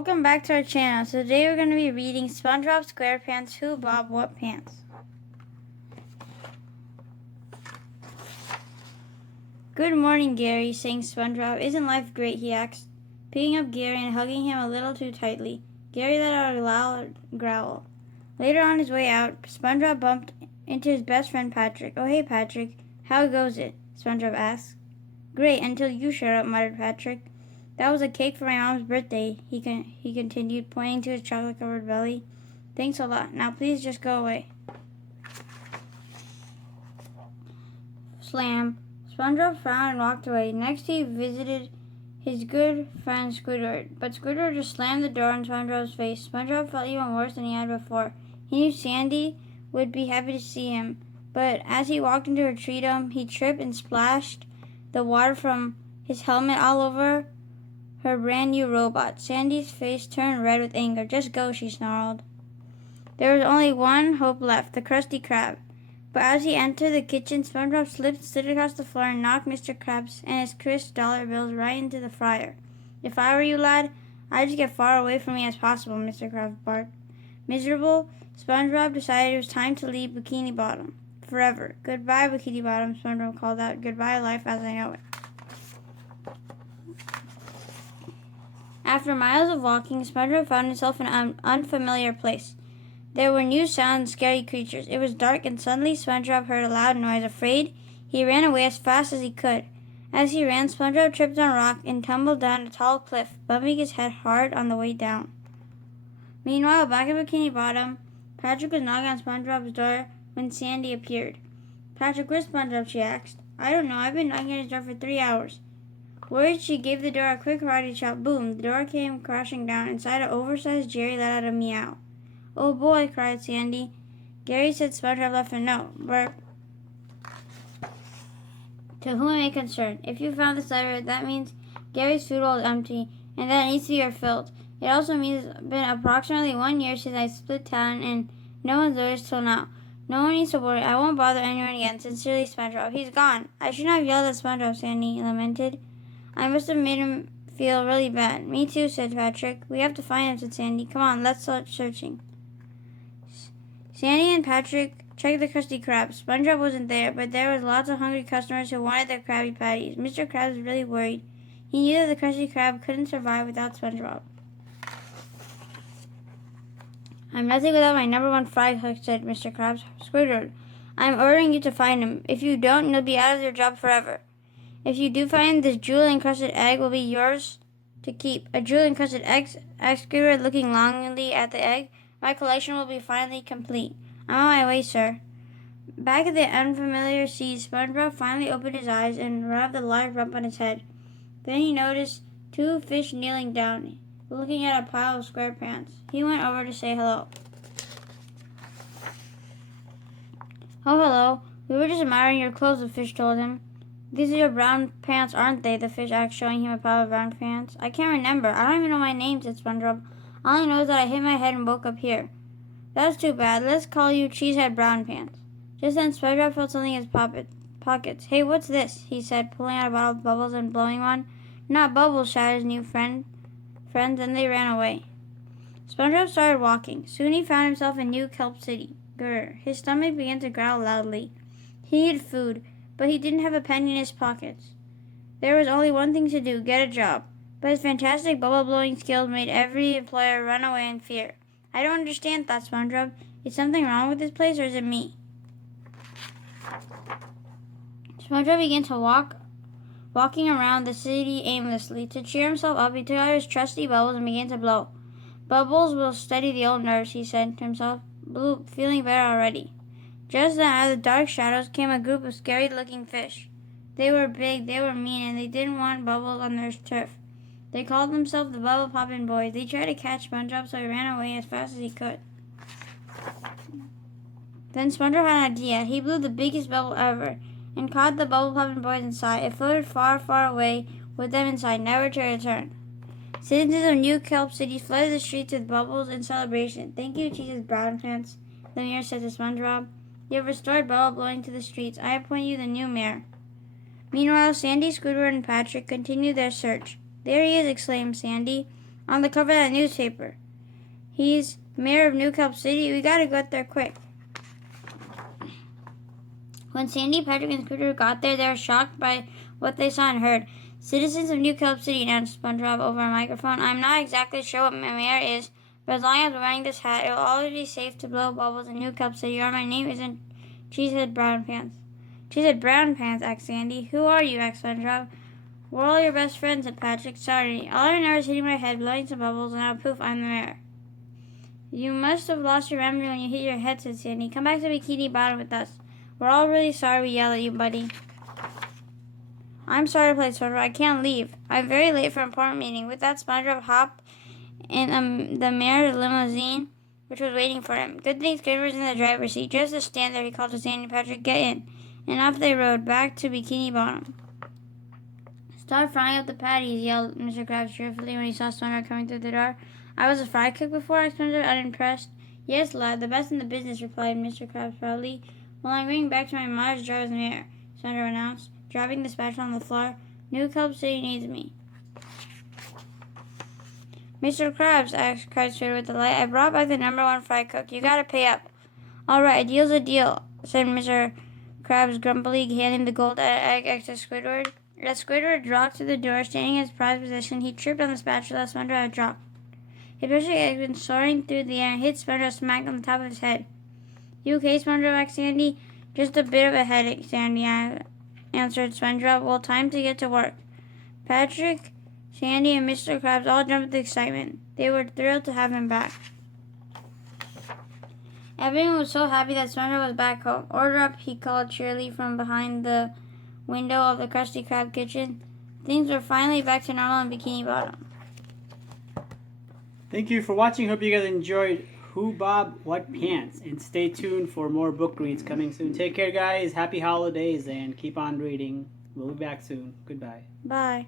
Welcome back to our channel. So today we're going to be reading SpongeBob SquarePants Who Bob What Pants. Good morning, Gary, sang SpongeBob. Isn't life great, he asked, picking up Gary and hugging him a little too tightly. Gary let out a loud growl. Later on his way out, SpongeBob bumped into his best friend Patrick. Oh, hey, Patrick. How goes it? SpongeBob asked. Great, until you showed up, muttered Patrick. That was a cake for my mom's birthday, he continued, pointing to his chocolate-covered belly. Thanks a lot. Now please just go away. Slam. SpongeBob frowned and walked away. Next he visited his good friend Squidward. But Squidward just slammed the door in SpongeBob's face. SpongeBob felt even worse than he had before. He knew Sandy would be happy to see him. But as he walked into her tree dome, he tripped and splashed the water from his helmet all over her brand new robot. Sandy's face turned red with anger. Just go, she snarled. There was only one hope left, the Krusty Krab. But as he entered the kitchen, SpongeBob slid across the floor and knocked Mr. Krabs and his crisp dollar bills right into the fryer. If I were you, lad, I'd just get far away from me as possible, Mr. Krabs barked. Miserable, SpongeBob decided it was time to leave Bikini Bottom. Forever. Goodbye, Bikini Bottom, SpongeBob called out. Goodbye, life as I know it. After miles of walking, SpongeBob found himself in an unfamiliar place. There were new sounds and scary creatures. It was dark, and suddenly SpongeBob heard a loud noise. Afraid, he ran away as fast as he could. As he ran, SpongeBob tripped on a rock and tumbled down a tall cliff, bumping his head hard on the way down. Meanwhile, back at Bikini Bottom, Patrick was knocking on SpongeBob's door when Sandy appeared. Patrick, where's SpongeBob? She asked. I don't know. I've been knocking at his door for 3 hours. Worried, she gave the door a quick karate chop. Boom! The door came crashing down. Inside, an oversized Jerry let out a meow. Oh boy, cried Sandy. Gary said SpongeBob left a note. Burp. To whom it may concern. If you found this letter, that means Gary's food bowl is empty, and that it needs to be refilled. It also means it's been approximately 1 year since I split town, and no one's noticed till now. No one needs to worry. I won't bother anyone again. Sincerely, SpongeBob. He's gone. I should not have yelled at SpongeBob, Sandy lamented. I must have made him feel really bad. Me too, said Patrick. We have to find him, said Sandy. Come on, let's start searching. Sandy and Patrick checked the Krusty Krab. SpongeBob wasn't there, but there was lots of hungry customers who wanted their Krabby Patties. Mr. Krabs was really worried. He knew that the Krusty Krab couldn't survive without SpongeBob. I'm nothing without my number one fry cook, said Mr. Krabs. Squidward, I'm ordering you to find him. If you don't, you'll be out of your job forever. If you do find this jewel-encrusted egg will be yours to keep. A jewel-encrusted egg, asked Squidward, looking longingly at the egg. My collection will be finally complete. I'm on my way, sir. Back at the unfamiliar seas, SpongeBob finally opened his eyes and rubbed a large bump on his head. Then he noticed 2 fish kneeling down, looking at a pile of SquarePants. He went over to say hello. Oh, hello. We were just admiring your clothes, the fish told him. These are your brown pants, aren't they? The fish asked, showing him a pile of brown pants. I can't remember. I don't even know my name, said SpongeBob. All I know is that I hit my head and woke up here. That's too bad. Let's call you Cheesehead Brown Pants. Just then, SpongeBob felt something in his pockets. Hey, what's this? He said, pulling out a bottle of bubbles and blowing one. Not bubbles, shouted his new friends, and they ran away. SpongeBob started walking. Soon he found himself in New Kelp City. Grr. His stomach began to growl loudly. He needed food, but he didn't have a penny in his pockets. There was only one thing to do, get a job. But his fantastic bubble-blowing skills made every employer run away in fear. I don't understand, thought SpongeBob. Is something wrong with this place, or is it me? SpongeBob began to walking around the city aimlessly. To cheer himself up, he took out his trusty bubbles and began to blow. Bubbles will steady the old nerves, he said to himself. Bloop, feeling better already. Just then, out of the dark shadows came a group of scary-looking fish. They were big, they were mean, and they didn't want Bubbles on their turf. They called themselves the Bubble Poppin' Boys. They tried to catch SpongeBob, so he ran away as fast as he could. Then SpongeBob had an idea. He blew the biggest bubble ever and caught the Bubble Poppin' Boys inside. It floated far, far away with them inside, never to return. Citizens of New Kelp City flooded the streets with bubbles in celebration. Thank you, Cheese's Brown Pants, the mayor said to SpongeBob. You have restored bubble blowing to the streets. I appoint you the new mayor. Meanwhile, Sandy, Squidward, and Patrick continued their search. There he is, exclaimed Sandy. on the cover of that newspaper. He's mayor of New Kelp City. We gotta get there quick. When Sandy, Patrick, and Scooter got there, they were shocked by what they saw and heard. Citizens of New Kelp City, announced SpongeBob over a microphone. I'm not exactly sure what my mayor is, but as long as I'm wearing this hat, it will always be safe to blow bubbles in New Kelp City, or my name isn't Cheesehead Brown Pants. Cheesehead Brown Pants, asked Sandy. Who are you, asked SpongeBob. We're all your best friends, said Patrick. Sorry, all I remember is hitting my head, blowing some bubbles, and now poof, I'm the mayor. You must have lost your memory when you hit your head, said Sandy. Come back to Bikini Bottom with us. We're all really sorry we yelled at you, buddy. I'm sorry, replied SpongeBob. I can't leave. I'm very late for an important meeting. With that, SpongeBob hopped in the mayor's limousine, which was waiting for him. Good thing Squidward was in the driver's seat. Just to stand there, he called to Sandy and Patrick, get in. And off they rode, back to Bikini Bottom. Start frying up the patties, yelled Mr. Krabs cheerfully when he saw SpongeBob coming through the door. I was a fry cook before, asked SpongeBob, unimpressed. Yes, lad, the best in the business, replied Mr. Krabs proudly. Well, I'm going back to my mother's job as mayor, SpongeBob announced, dropping the spatula on the floor. New Kelp City needs me. Mr. Krabs, cried Squidward with delight, I brought back the #1 fry cook. You gotta pay up. All right, a deal's a deal, said Mr. Krabs grumpily, handing the gold egg to Squidward. As Squidward dropped to the door, standing in his prized position, he tripped on the spatula SpongeBob had dropped. His precious egg had been soaring through the air and hit SpongeBob smack on the top of his head. You okay, SpongeBob, asked Sandy. Just a bit of a headache, Sandy answered SpongeBob. Well, time to get to work. Patrick, Sandy, and Mr. Krabs all jumped with excitement. They were thrilled to have him back. Everyone was so happy that SpongeBob was back home. Order up, he called cheerily from behind the window of the Krusty Krab kitchen. Things were finally back to normal in Bikini Bottom. Thank you for watching. Hope you guys enjoyed Who Bob What Pants. And stay tuned for more book reads coming soon. Take care, guys. Happy holidays and keep on reading. We'll be back soon. Goodbye. Bye.